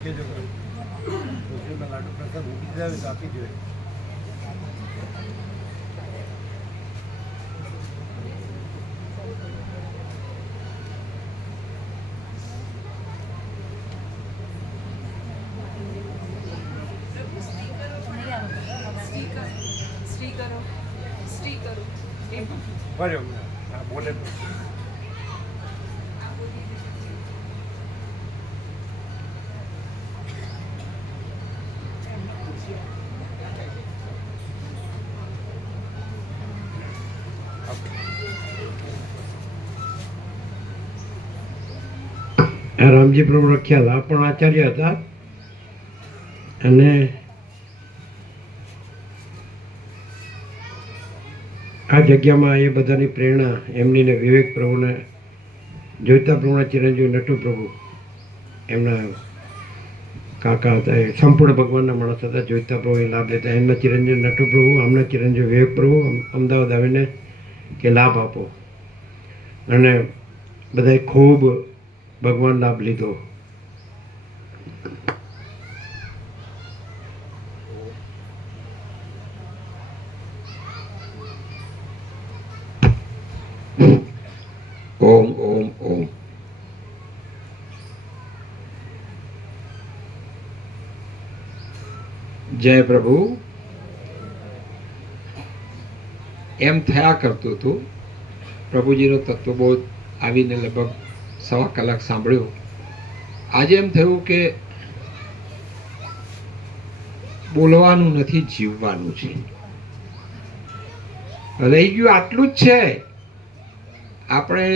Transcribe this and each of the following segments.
લાડુ પ્રસાદ મૂકી જાય તો આપી જોઈએ. બરાબર હા બોલે રામજી પ્રભુ રખ્યાલ આ પણ આચાર્ય હતા અને આ જગ્યામાં એ બધાની પ્રેરણા એમની ને વિવેક પ્રભુને જોઈતા પ્રભુના ચિરંજીવ નટુ પ્રભુ એમના કાકા હતા. એ સંપૂર્ણ ભગવાનના માણસ હતા. જોઈતા પ્રભુ લાભ લેતા. એમના ચિરંજીવ નટુ પ્રભુ, આમના ચિરંજીવ વિવેક પ્રભુ અમદાવાદ આવીને કે લાભ આપો અને બધાએ ખૂબ ભગવાન લાભ લીધો. ઓમ ઓમ ઓમ. જય પ્રભુ. એમ થયા કરતું હતું. પ્રભુજીનો તત્વબોધ આવીને લગભગ 1.25 કલાક સાંભળ્યું. આજે એમ થયું કે બોલવાનું નથી, જીવવાનું છે. રહી ગયું આટલું જ છે. આપણે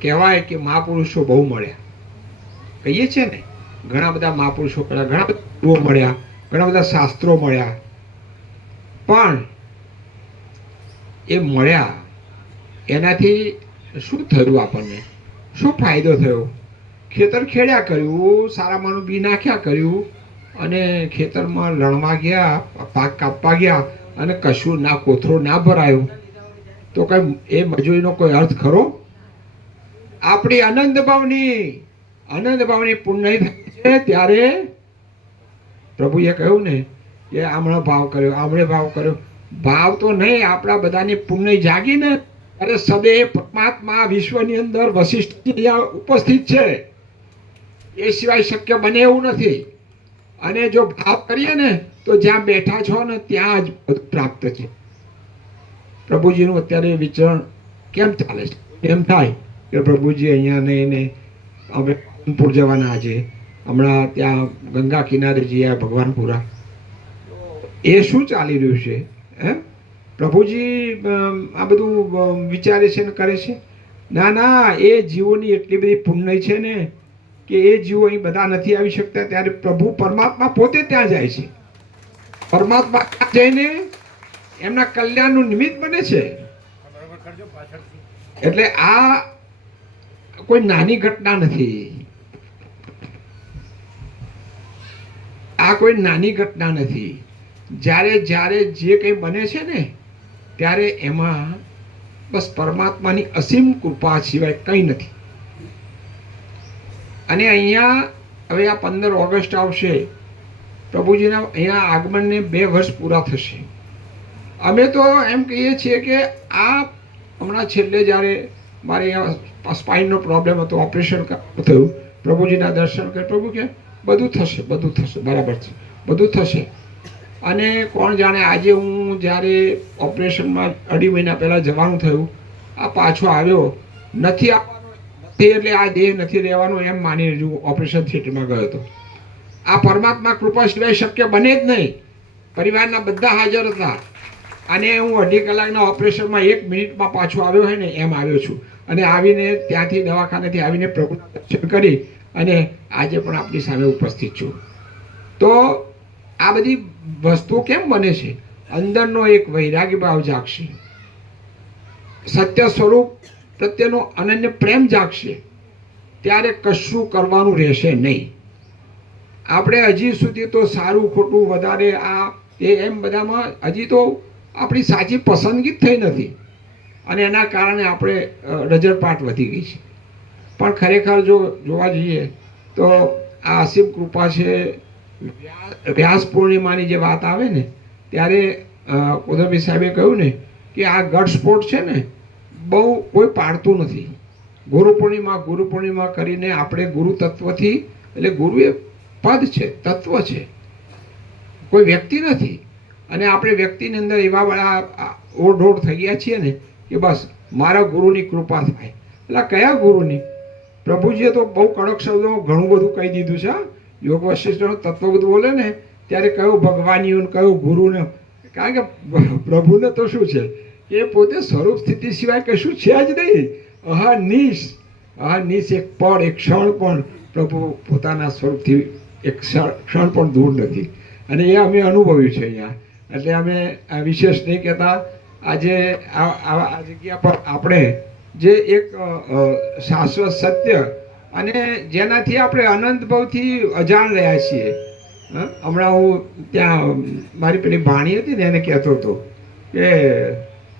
કહેવાય કે મહાપુરુષો બહુ મળ્યા, કહીએ છીએ ને, ઘણા બધા મહાપુરુષો મળ્યા, ઘણા બધા ગુરુઓ મળ્યા, ઘણા બધા શાસ્ત્રો મળ્યા, પણ એ મળ્યા એનાથી શું થયું? આપણને શું ફાયદો થયો? ખેતર ખેડ્યા કર્યું, સારામાંનું બી નાખ્યા કર્યું અને ખેતરમાં લણવા ગયા, પાક કાપવા ગયા અને કશું ના કોથળો ના ભરાયો તો કઈ એ મજૂરીનો કોઈ અર્થ ખરો? આપણી આનંદ ભાવની પુણ્ય થાય છે ત્યારે પ્રભુએ કહ્યું ને કે આમણે ભાવ કર્યો, આમણે ભાવ કર્યો. ભાવ તો નહીં, આપણા બધાની પુણ્ય જાગી ને અરે સદૈવ પરમાત્મા વિશ્વની અંદર વશિષ્ઠ ઉપસ્થિત છે. એ સિવાય શક્ય બને એવું નથી. અને જો ભાવ કરીએ ને તો જ્યાં બેઠા છો ને ત્યાં જ બધું પ્રાપ્ત છે. પ્રભુજીનું અત્યારે વિચરણ કેમ ચાલે છે? એમ થાય કે પ્રભુજી અહીંયા નહીં ને અમે પાલનપુર જવાના આજે, હમણાં ત્યાં ગંગા કિનારે જઈએ ભગવાનપુરા. એ શું ચાલી રહ્યું છે? એમ પ્રભુજી આ બધું વિચારે છે ને કરે છે? ના ના, એ જીવોની એટલી બધી પુણ્ય છે ને કે એ જીવો અહીં બધા નથી આવી શકતા, ત્યારે પ્રભુ પરમાત્મા પોતે ત્યાં જાય છે. પરમાત્મા ત્યાં જઈને એમના કલ્યાણનું નિમિત્ત બને છે. એટલે આ કોઈ નાની ઘટના નથી. આ કોઈ નાની ઘટના નથી. જ્યારે જ્યારે જે કંઈ બને છે ને ત્યારે એમાં બસ પરમાત્માની અસીમ કૃપા સિવાય કંઈ નથી. અને અહીંયા હવે આ 15 ઓગસ્ટ આવશે, પ્રભુજીના અહીંયા આગમનને 2 વર્ષ પૂરા થશે. અમે તો એમ કહીએ છીએ કે આ હમણાં છેલ્લે જ્યારે મારે અહીંયા સ્પાઇનનો પ્રોબ્લેમ હતો, ઓપરેશન થયું, પ્રભુજીના દર્શન કરે, પ્રભુ કે બધું થશે, બધું થશે, બરાબર છે, બધું થશે. અને કોણ જાણે આજે હું જ્યારે ઓપરેશનમાં 2.5 મહિના પહેલાં જવાનું થયું, આ પાછો આવ્યો નથી. આવવાનો નથી એટલે આ દેહ નથી રહેવાનો એમ માની હું ઓપરેશન થિયેટરમાં ગયો હતો. આ પરમાત્મા કૃપા સિવાય શક્ય બને જ નહીં. પરિવારના બધા હાજર હતા અને હું 2.5 કલાકના ઓપરેશનમાં 1 મિનિટમાં પાછો આવ્યો હોય ને એમ આવ્યો છું. અને આવીને ત્યાંથી દવાખાનેથી આવીને પ્રભુના દર્શન કરી અને આજે પણ આપણી સામે ઉપસ્થિત છું. તો આ બધી વસ્તુ કેમ બને છે? અંદરનો એક વૈરાગી ભાવ જાગશે, સત્ય સ્વરૂપ પ્રત્યેનો અનન્ય પ્રેમ જાગશે, ત્યારે કશું કરવાનું રહેશે નહીં. આપણે હજી સુધી તો સારું ખોટું વધારે આ એમ બધામાં હજી તો આપણી સાચી પસંદગી જ થઈ નથી અને એના કારણે આપણે રજળપાટ વધી ગઈ છે. પણ ખરેખર જો જોવા જઈએ તો આ અસીમ કૃપા છે. વ્યાસ પૂર્ણિમાની જે વાત આવે ને ત્યારે કોદરભી સાહેબે કહ્યું ને કે આ ઘટસ્ફોટ છે ને બહુ કોઈ પાડતું નથી. ગુરુ પૂર્ણિમા કરીને આપણે ગુરુ તત્વથી, એટલે ગુરુ એ પદ છે, તત્વ છે, કોઈ વ્યક્તિ નથી. અને આપણે વ્યક્તિની અંદર એવા બધા ઓઢોઢ થઈ ગયા છીએ ને કે બસ મારા ગુરુની કૃપા થાય. એટલે કયા ગુરુની? પ્રભુજીએ તો બહુ કડક શબ્દોમાં ઘણું બધું કહી દીધું છે. યોગ વશિષ્ઠનો તત્વ બધું બોલે ને ત્યારે કયું ભગવાનીઓને કયું ગુરુને, કારણ કે પ્રભુને તો શું છે એ પોતે સ્વરૂપ સ્થિતિ સિવાય કશું છે જ નહીં. અહર્નિશ એક પળ, એક ક્ષણ પણ પ્રભુ પોતાના સ્વરૂપથી એક ક્ષણ પણ દૂર નથી. અને એ અમે અનુભવ્યું છે અહીંયા. એટલે અમે વિશેષ નહીં કહેતા. આજે આ જગ્યા પર આપણે જે એક શાશ્વત સત્ય અને જેનાથી આપણે અનંત ભાવથી અજાણ રહ્યા છીએ. હમણાં હું ત્યાં મારી પેલી ભાણી હતી ને એને કહેતો હતો કે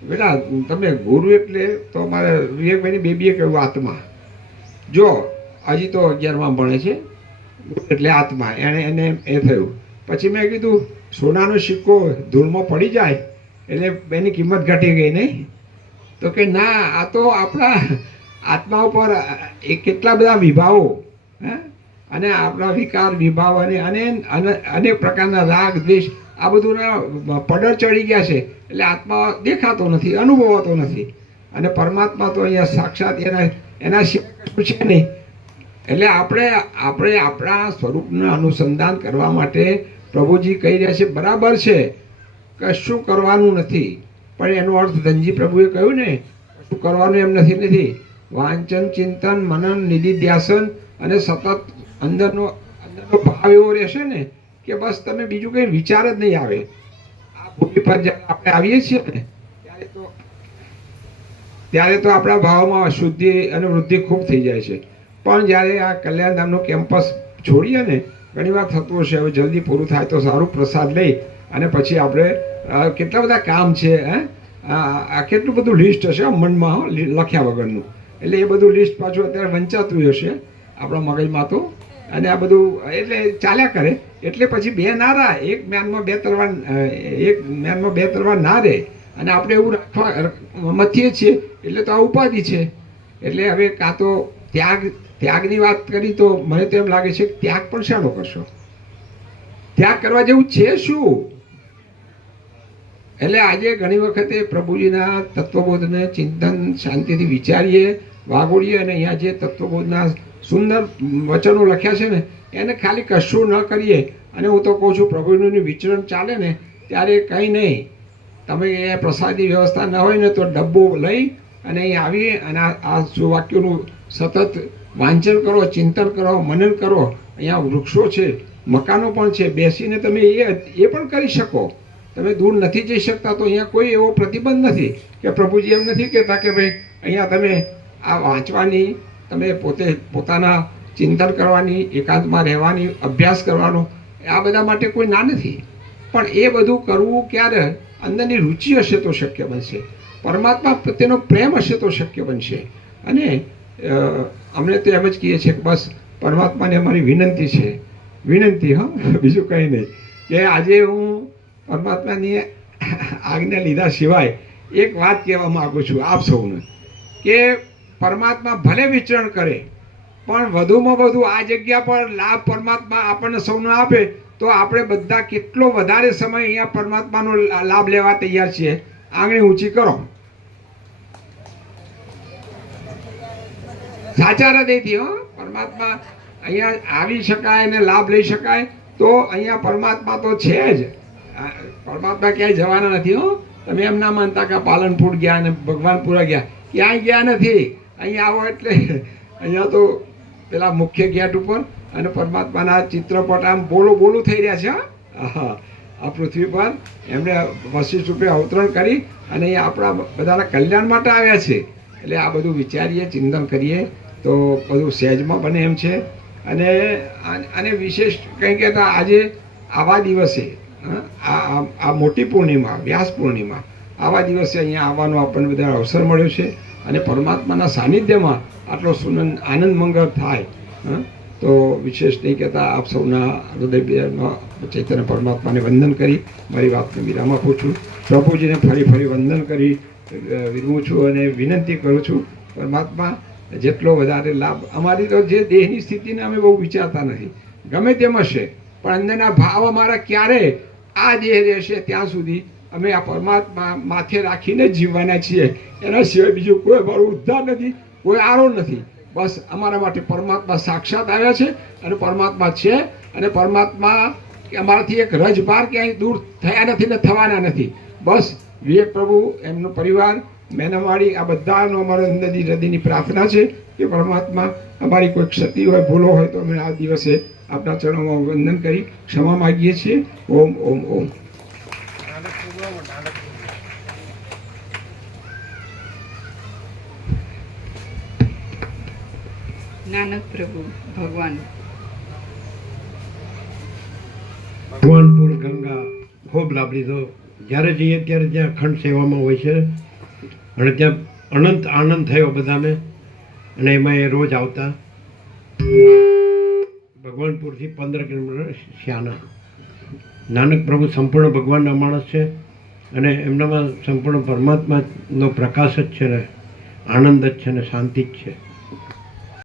બેટા તમે ગુરુ એટલે તો મારે વિવેકભાઈની બેબીએ કહ્યું આત્મા. જો હજી તો 11માં ભણે છે, એટલે આત્મા એને એ થયું. પછી મેં કીધું સોનાનો સિક્કો ધૂળમાં પડી જાય એટલે એની કિંમત ઘટી ગઈ નહીં? તો કે ના, આ તો આપણા આત્મા ઉપર એ કેટલા બધા વિભાવો, અને આપણા વિકાર વિભાવ અને અનેક પ્રકારના રાગ દ્વેષ આ બધુંના પડર ચડી ગયા છે. એટલે આત્મા દેખાતો નથી, અનુભવાતો નથી. અને પરમાત્મા તો અહીંયા સાક્ષાત એના સિવાય કશું છે નહીં. એટલે આપણે આપણા સ્વરૂપનું અનુસંધાન કરવા માટે પ્રભુજી કહી રહ્યા છે બરાબર છે, કશું કરવાનું નથી. પણ એનો અર્થ ધનજી પ્રભુએ કહ્યું ને કશું કરવાનું એમ નથી. વાંચન, ચિંતન, મનન, નિધિ, ધ્યાસન અને સતત અંદરનો ભાવ એવો રહેશે ને કે બસ તમે બીજું કંઈ વિચાર જ નહીં આવે. આ ભૂમિ પર જ્યારે આપણે આવીએ છીએ ને ત્યારે તો આપણા ભાવમાં શુદ્ધિ અને વૃદ્ધિ ખૂબ થઈ જાય છે. પણ જ્યારે આ કલ્યાણધામનું કેમ્પસ છોડીએ ને ઘણીવાર થતું હશે હવે જલ્દી પૂરું થાય તો સારું, પ્રસાદ લઈ અને પછી આપણે કેટલા બધા કામ છે. આ કેટલું બધું લિસ્ટ હશે મનમાં લખ્યા વગરનું. એટલે એ બધું લિસ્ટ પાછું અત્યારે વંચાતું હશે આપણા મગજમાં તો. અને આ બધું એટલે ચાલ્યા કરે. એટલે પછી બે ના રહે, એક મ્યાનમાં બે તલવાર ના રહે. અને આપણે એવું રાખવા મથીએ છીએ એટલે તો આ ઉપાધિ છે. એટલે હવે કાં તો ત્યાગની વાત કરી તો મને તો એમ લાગે છે કે ત્યાગ પણ શાનો કરશો? ત્યાગ કરવા જેવું છે શું? એટલે આજે ઘણી વખતે પ્રભુજીના તત્વબોધને ચિંતન શાંતિથી વિચારીએ, વાગોળીએ. અને અહીંયા જે તત્વબોધના સુંદર વચનો લખ્યા છે ને એને ખાલી કશું ન કરીએ. અને હું તો કહું છું પ્રભુનું વિચરણ ચાલે ને ત્યારે કંઈ નહીં, તમે એ પ્રસાદની વ્યવસ્થા ન હોય ને તો ડબ્બો લઈ અને અહીં આવી અને આ વાક્યોનું સતત વાંચન કરો, ચિંતન કરો, મનન કરો. અહીંયા વૃક્ષો છે, મકાનો પણ છે, બેસીને તમે એ પણ કરી શકો. તમે દૂર નથી જઈ શકતા તો અહીંયા કોઈ એવો પ્રતિબંધ નથી કે પ્રભુજી એમ નથી કહેતા કે ભાઈ અહીંયા તમે આ વાંચવાની, તમે પોતાના ચિંતન કરવાની, એકાંતમાં રહેવાની, અભ્યાસ કરવાનો, આ બધા માટે કોઈ ના નથી. પણ એ બધું કરવું ક્યારે? અંદરની રુચિ હશે તો શક્ય બનશે, પરમાત્મા પ્રત્યેનો પ્રેમ હશે તો શક્ય બનશે. અને અમને તો એમ જ કહીએ છીએ કે બસ પરમાત્માને અમારી વિનંતી છે, બીજું કંઈ નહીં, કે આજે હું પરમાત્માની આજ્ઞા લીધા સિવાય એક વાત કહેવા માગું છું આપ સૌને, કે પરમાત્મા ભલે વિચરણ કરે પણ વધુમાં વધુ આ જગ્યા પર લાભ પરમાત્મા આપણને સૌને આપે તો આપણે બધા કેટલો વધારે સમય અહીંયા પરમાત્માનો લાભ લેવા તૈયાર છીએ. આંગળી ઊંચી કરો, સાચા હૃદયથી. પરમાત્મા અહીંયા આવી શકાય અને લાભ લઈ શકાય તો અહીંયા પરમાત્મા તો છે જ. પરમાત્મા ક્યાંય જવાના નથી. તમે એમ ના માનતા કે પાલનપુર ગયા અને ભગવાનપુરા ગયા, ક્યાંય ગયા નથી. અહીંયા આવો એટલે અહીંયા તો પેલા મુખ્ય ગેટ ઉપર અને પરમાત્માના ચિત્રપટ આમ બોલું થઈ રહ્યા છે. આ પૃથ્વી પર એમણે વશિષ્ઠ રૂપે અવતરણ કરી અને અહીંયા આપણા બધાના કલ્યાણ માટે આવ્યા છે. એટલે આ બધું વિચારીએ, ચિંતન કરીએ તો બધું સહેજમાં બને એમ છે. અને વિશેષ કંઈ કહેતા આજે આવા દિવસે આ મોટી પૂર્ણિમા, વ્યાસ પૂર્ણિમા, આવા દિવસે અહીંયા આવવાનો આપણને બધા અવસર મળ્યો છે. અને પરમાત્માના સાનિધ્યમાં આટલો આનંદ મંગળ થાય તો વિશેષ નહીં કહેતા આપ સૌના હૃદયમાં ચૈતન્ય પરમાત્માને વંદન કરી મારી વાતને વિરામ આપું છું. પ્રભુજીને ફરી વંદન કરી વિરમું છું અને વિનંતી કરું છું, પરમાત્મા જેટલો વધારે લાભ, અમારી તો જે દેહની સ્થિતિને અમે બહુ વિચારતા નથી, ગમે તેમ હશે, પણ અંદરના ભાવ અમારા ક્યારે આ દેહ રહેશે ત્યાં સુધી અમે આ પરમાત્મા માથે રાખીને જ જીવવાના છીએ. એના સિવાય બીજું કોઈ અમારું ઉદ્ધાર નથી, કોઈ આરો નથી. બસ અમારા માટે પરમાત્મા સાક્ષાત આવ્યા છે અને પરમાત્મા છે, અને પરમાત્મા અમારાથી એક રજભાર ક્યાંય દૂર થયા નથી ને થવાના નથી. બસ વિવેક પ્રભુ, એમનો પરિવાર, મેનમાળી, આ બધાનો અમારો અંદરની હૃદયની પ્રાર્થના છે કે પરમાત્મા અમારી કોઈ ક્ષતિ હોય, ભૂલો હોય તો અમે આ દિવસે આપણા ચરણોમાં વંદન કરી ક્ષમા માગીએ છીએ. ઓમ ઓમ ઓમ. નાનક પ્રોગ્રામ, નાનક નાનક પ્રભુ ભગવાન. ભગવાનપુર ગંગા ખૂબ લાભ લીધો. જ્યારે જઈએ ત્યારે ત્યાં અખંડ સેવામાં હોય છે અને ત્યાં અનંત આનંદ થયો બધાને, અને એમાં એ રોજ આવતા. ભગવાનપુરથી 15 કિલોમીટર શ્યાના. નાનક પ્રભુ સંપૂર્ણ ભગવાનના માણસ છે અને એમનામાં સંપૂર્ણ પરમાત્માનો પ્રકાશ જ છે ને આનંદ જ છે ને શાંતિ જ છે.